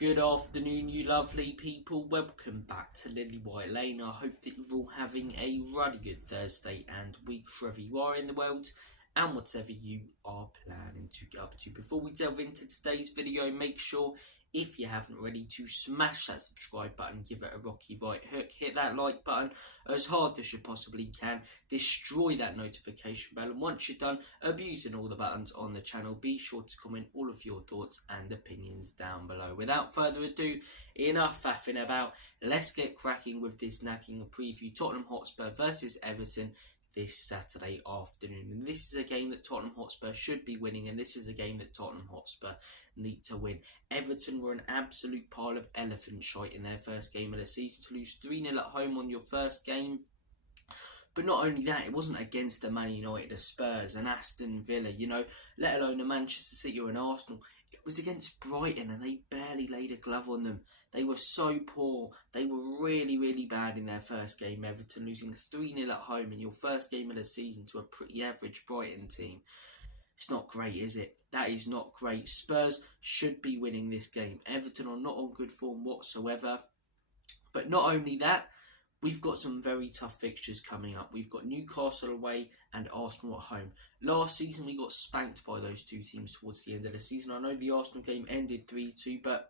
Good afternoon, you lovely people. Welcome back to Lily White Lane. I hope that you're all having a really good Thursday and week wherever you are in the world and whatever you are planning to get up to. Before we delve into today's video, make sure, if you haven't already, to smash that subscribe button, give it a rocky right hook, hit that like button as hard as you possibly can, destroy that notification bell, and once you're done abusing all the buttons on the channel, be sure to comment all of your thoughts and opinions down below. Without further ado, enough faffing about, let's get cracking with this nagging preview. Tottenham Hotspur versus Everton this Saturday afternoon, and this is a game that Tottenham Hotspur should be winning, and this is a game that Tottenham Hotspur need to win. Everton were an absolute pile of elephant shite in their first game of the season. To lose 3-0 at home on your first game, but not only that, it wasn't against the Man United, the Spurs and Aston Villa, let alone the Manchester City or an Arsenal. It was against Brighton and they barely laid a glove on them. They were so poor. They were really, really bad in their first game. Everton losing 3-0 at home in your first game of the season to a pretty average Brighton team. It's not great, is it? That is not great. Spurs should be winning this game. Everton are not on good form whatsoever. But not only that, we've got some very tough fixtures coming up. We've got Newcastle away and Arsenal at home. Last season, we got spanked by those two teams towards the end of the season. I know the Arsenal game ended 3-2, but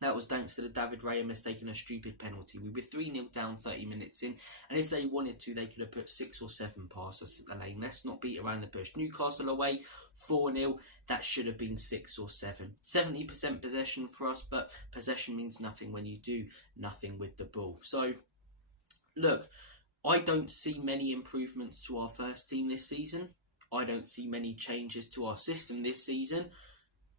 that was thanks to the David Raya mistaking a stupid penalty. We were 3-0 down 30 minutes in, and if they wanted to, they could have put 6 or 7 past us at the lane. Let's not beat around the bush. Newcastle away, 4-0. That should have been 6 or 7. 70% possession for us, but possession means nothing when you do nothing with the ball. So, look, I don't see many improvements to our first team this season. I don't see many changes to our system this season.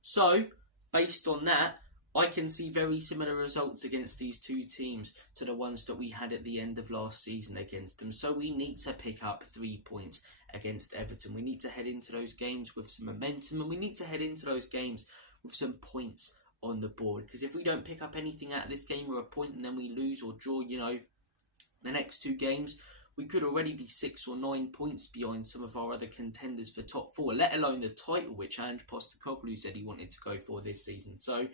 So, based on that, I can see very similar results against these two teams to the ones that we had at the end of last season against them. So we need to pick up 3 points against Everton. We need to head into those games with some momentum, and we need to head into those games with some points on the board. Because if we don't pick up anything out of this game or a point and then we lose or draw, the next 2 games, we could already be 6 or 9 points behind some of our other contenders for top 4, let alone the title, which Ange Postecoglou said he wanted to go for this season. So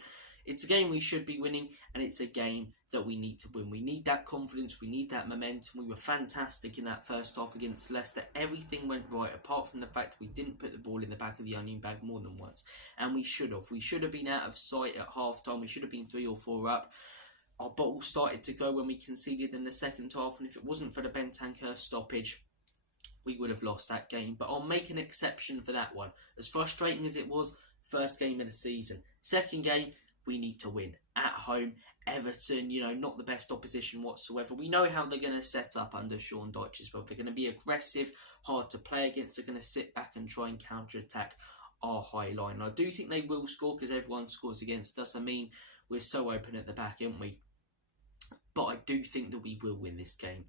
it's a game we should be winning, and it's a game that we need to win. We need that confidence, we need that momentum. We were fantastic in that first half against Leicester. Everything went right, apart from the fact that we didn't put the ball in the back of the onion bag more than once. And we should have. We should have been out of sight at half-time. We should have been 3 or 4 up. Our bottle started to go when we conceded in the second half, and if it wasn't for the Bentancur stoppage, we would have lost that game. But I'll make an exception for that one. As frustrating as it was, first game of the season. Second game, we need to win. At home, Everton, not the best opposition whatsoever. We know how they're going to set up under Sean Dyche as well. They're going to be aggressive, hard to play against. They're going to sit back and try and counter-attack our high line. I do think they will score because everyone scores against us. I mean, we're so open at the back, aren't we? But I do think that we will win this game.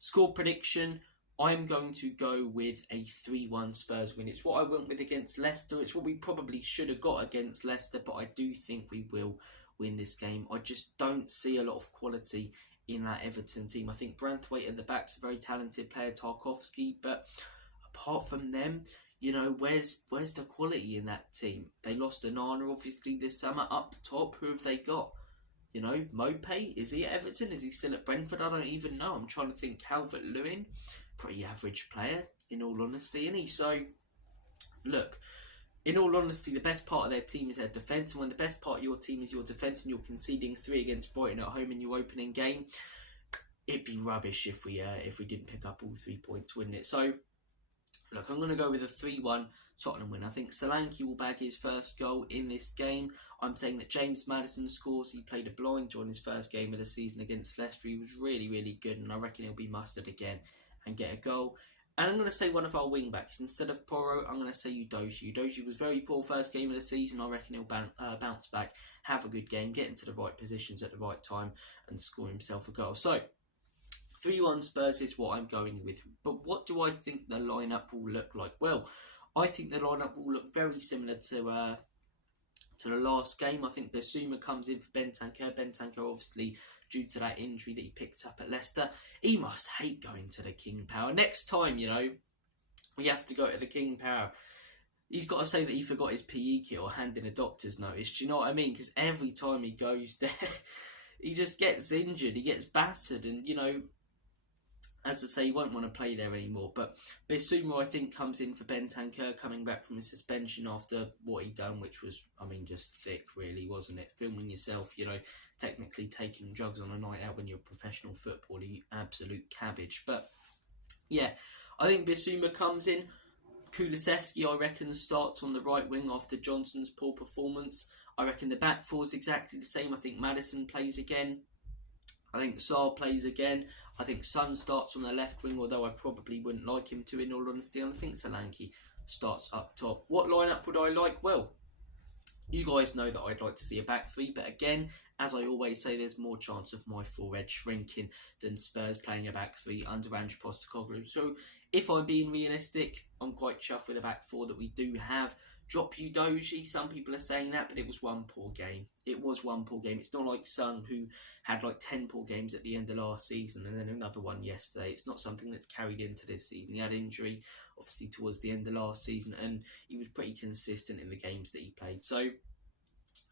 Score prediction, I'm going to go with a 3-1 Spurs win. It's what I went with against Leicester. It's what we probably should have got against Leicester, but I do think we will win this game. I just don't see a lot of quality in that Everton team. I think Branthwaite at the back's a very talented player, Tarkowski, but apart from them, where's the quality in that team? They lost Onana, obviously, this summer. Up top, who have they got? Mopé, is he at Everton? Is he still at Brentford? I don't even know. I'm trying to think. Calvert-Lewin, pretty average player, in all honesty, isn't he? So, look, in all honesty, the best part of their team is their defence, and when the best part of your team is your defence and you're conceding 3 against Brighton at home in your opening game, it'd be rubbish if we didn't pick up all 3 points, wouldn't it? So, look, I'm going to go with a 3-1 Tottenham win. I think Solanke will bag his first goal in this game. I'm saying that James Maddison scores. He played a blind during his first game of the season against Leicester. He was really, really good, and I reckon he'll be mustered again and get a goal. And I'm going to say one of our wing-backs. Instead of Porro, I'm going to say Udogie. Udogie was very poor first game of the season. I reckon he'll bounce back, have a good game, get into the right positions at the right time, and score himself a goal. So, 3-1 Spurs is what I'm going with. But what do I think the lineup will look like? Well, I think the lineup will look very similar to the last game. I think Basuma comes in for Bentancur. Bentancur, obviously, due to that injury that he picked up at Leicester, he must hate going to the King Power. Next time, we have to go to the King Power. he's got to say that he forgot his PE kit or hand in a doctor's notice. Do you know what I mean? Because every time he goes there, he just gets injured, he gets battered, and as I say, he won't want to play there anymore. But Bissouma, I think, comes in for Bentancur, coming back from his suspension after what he'd done, which was, just thick, really, wasn't it? Filming yourself, technically taking drugs on a night out when you're a professional footballer, you absolute cabbage. But, yeah, I think Bissouma comes in. Kulusevski, I reckon, starts on the right wing after Johnson's poor performance. I reckon the back four is exactly the same. I think Maddison plays again. I think Sarr plays again. I think Son starts on the left wing, although I probably wouldn't like him to, in all honesty. And I think Solanke starts up top. What lineup would I like? Well, you guys know that I'd like to see a back three, but again, as I always say, there's more chance of my forehead shrinking than Spurs playing a back three under Ange Postecoglou. So if I'm being realistic, I'm quite chuffed with the back four that we do have. Drop Udogie, some people are saying that, but it was one poor game. It was one poor game. It's not like Son, who had like 10 poor games at the end of last season and then another one yesterday. It's not something that's carried into this season. He had injury, obviously, towards the end of last season, and he was pretty consistent in the games that he played. So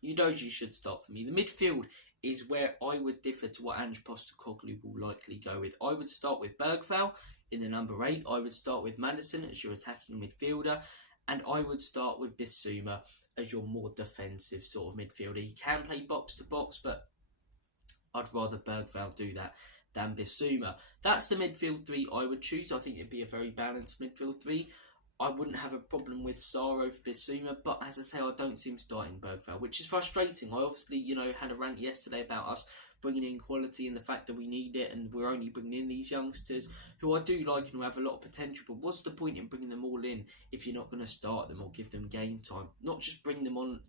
Udogie should start for me. The midfield is where I would differ to what Ange Postecoglou will likely go with. I would start with Bergvall in the number 8. I would start with Maddison as your attacking midfielder. And I would start with Bissouma as your more defensive sort of midfielder. He can play box to box, but I'd rather Bergvall do that than Bissouma. That's the midfield three I would choose. I think it'd be a very balanced midfield three. I wouldn't have a problem with Sarr over Bissouma, but as I say, I don't see him starting Bergvall, which is frustrating. I obviously, had a rant yesterday about us bringing in quality and the fact that we need it, and we're only bringing in these youngsters who I do like and who have a lot of potential. But what's the point in bringing them all in if you're not going to start them or give them game time? Not just bring them on,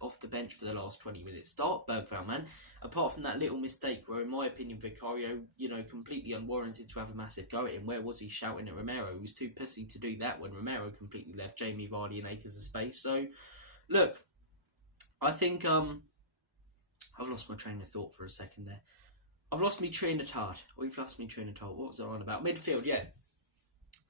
off the bench for the last 20 minutes. Start Bergvall, man. Apart from that little mistake where, in my opinion, Vicario, completely unwarranted to have a massive go at him. Where was he shouting at Romero? He was too pussy to do that when Romero completely left Jamie Vardy and acres of space. So, look, I think I've lost my train of thought for a second there. I've lost me train of thought. We've lost me train of thought. What was I on about? Midfield, yeah.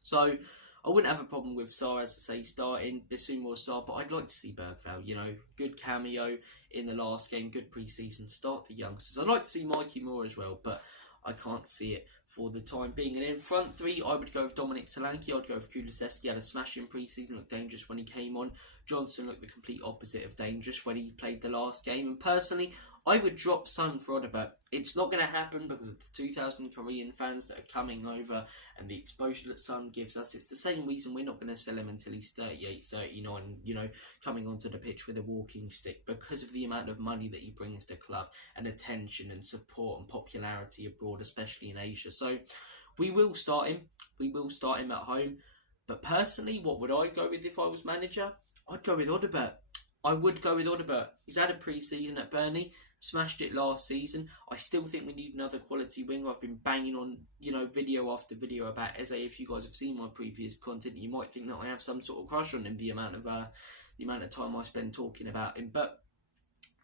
So, I wouldn't have a problem with Sarr, as I say, starting Bissouma or Sarr, but I'd like to see Bergvall, good cameo in the last game, good pre-season, start the youngsters. I'd like to see Mikey Moore as well, but I can't see it for the time being. And in front three, I would go with Dominic Solanke. I'd go with Kulusevski. Had a smashing pre-season, looked dangerous when he came on. Johnson looked the complete opposite of dangerous when he played the last game. And personally, I would drop Son for Odegaard. It's not going to happen because of the 2,000 Korean fans that are coming over and the exposure that Son gives us. It's the same reason we're not going to sell him until he's 38, 39, coming onto the pitch with a walking stick, because of the amount of money that he brings to the club and attention and support and popularity abroad, especially in Asia. So we will start him. We will start him at home. But personally, what would I go with if I was manager? I'd go with Odegaard. I would go with Odegaard. He's had a pre-season at Burnley. Smashed it last season. I still think we need another quality winger. I've been banging on, video after video about Eze. If you guys have seen my previous content, you might think that I have some sort of crush on him. The amount of time I spend talking about him, but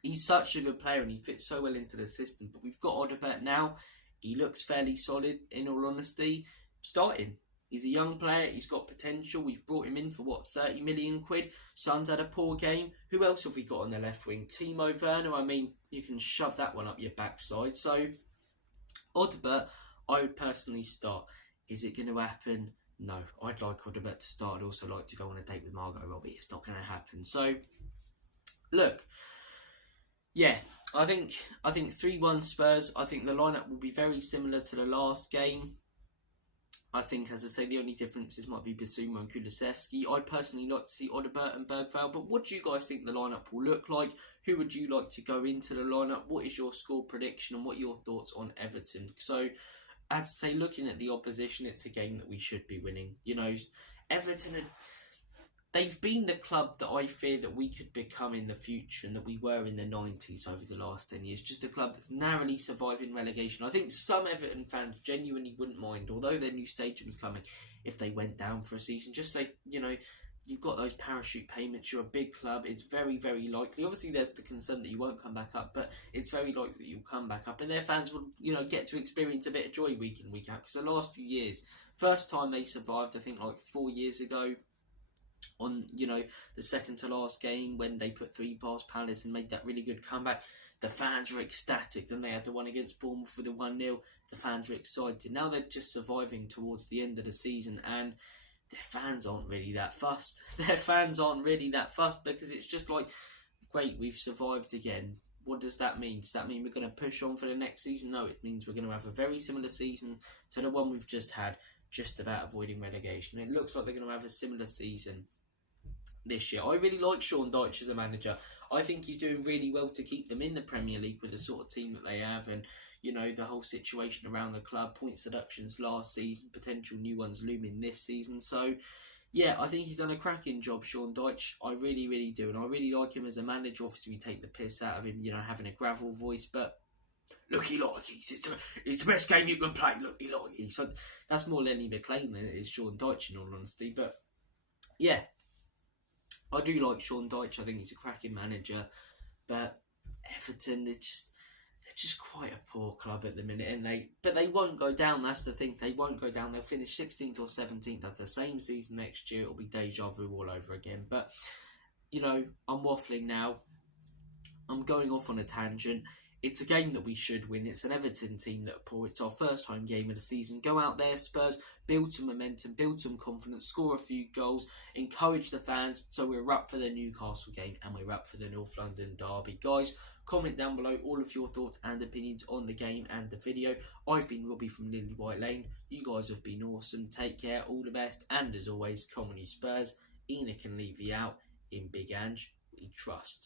he's such a good player and he fits so well into the system. But we've got Odegaard now. He looks fairly solid. In all honesty, start him. He's a young player. He's got potential. We've brought him in for, 30 million quid. Son's had a poor game. Who else have we got on the left wing? Timo Werner. I mean, you can shove that one up your backside. So, Odegaard, I would personally start. Is it going to happen? No. I'd like Odegaard to start. I'd also like to go on a date with Margot Robbie. It's not going to happen. So, look. Yeah, I think 3-1 Spurs. I think the lineup will be very similar to the last game. I think, as I say, the only differences might be Bissouma and Kulusevski. I'd personally like to see Odegaard and Bergvall, but what do you guys think the lineup will look like? Who would you like to go into the lineup? What is your score prediction and what are your thoughts on Everton? So, as I say, looking at the opposition, it's a game that we should be winning. Everton, they've been the club that I fear that we could become in the future and that we were in the 90s over the last 10 years. Just a club that's narrowly surviving relegation. I think some Everton fans genuinely wouldn't mind, although their new stadium's coming, if they went down for a season. Just like, you've got those parachute payments, you're a big club, it's very, very likely. Obviously, there's the concern that you won't come back up, but it's very likely that you'll come back up. And their fans will, get to experience a bit of joy week in, week out. Because the last few years, first time they survived, I think, 4 years ago, on, the second to last game when they put 3 past Palace and made that really good comeback. The fans were ecstatic. Then they had the one against Bournemouth with the 1-0. The fans were excited. Now they're just surviving towards the end of the season, and their fans aren't really that fussed. Their fans aren't really that fussed because it's just like, great, we've survived again. What does that mean? Does that mean we're going to push on for the next season? No, it means we're going to have a very similar season to the one we've just had, just about avoiding relegation. It looks like they're going to have a similar season this year. I really like Sean Dyche as a manager. I think he's doing really well to keep them in the Premier League with the sort of team that they have, and the whole situation around the club, point seductions last season, potential new ones looming this season. So yeah, I think he's done a cracking job, Sean Dyche. I really, really do, and I really like him as a manager. Obviously, we take the piss out of him, having a gravel voice, but looky likey, it's the best game you can play, looky likey. So that's more Lenny McLean than it is Sean Dyche, in all honesty. But yeah, I do like Sean Dyche. I think he's a cracking manager. But Everton, they're just quite a poor club at the minute, and they won't go down. That's the thing, they won't go down. They'll finish 16th or 17th at the same season next year. It'll be deja vu all over again. But I'm waffling now. I'm going off on a tangent. It's a game that we should win. It's an Everton team that are poor. It's our first home game of the season. Go out there, Spurs, build some momentum, build some confidence, score a few goals, encourage the fans. So we're up for the Newcastle game and we're up for the North London derby. Guys, comment down below all of your thoughts and opinions on the game and the video. I've been Robbie from Lily White Lane. You guys have been awesome. Take care, all the best, and as always, come on you Spurs. Enoch and Levy out. In Big Ange, we trust.